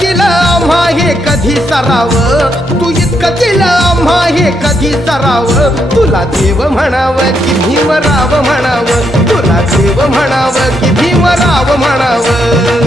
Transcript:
दिलं आम्हा हे कधी सराव, तू इतकं दिलं आम्हा हे कधी सराव. तुला देव म्हणावं की भीमराव म्हणावं, तुला देव म्हणावं की भीमराव म्हणावं.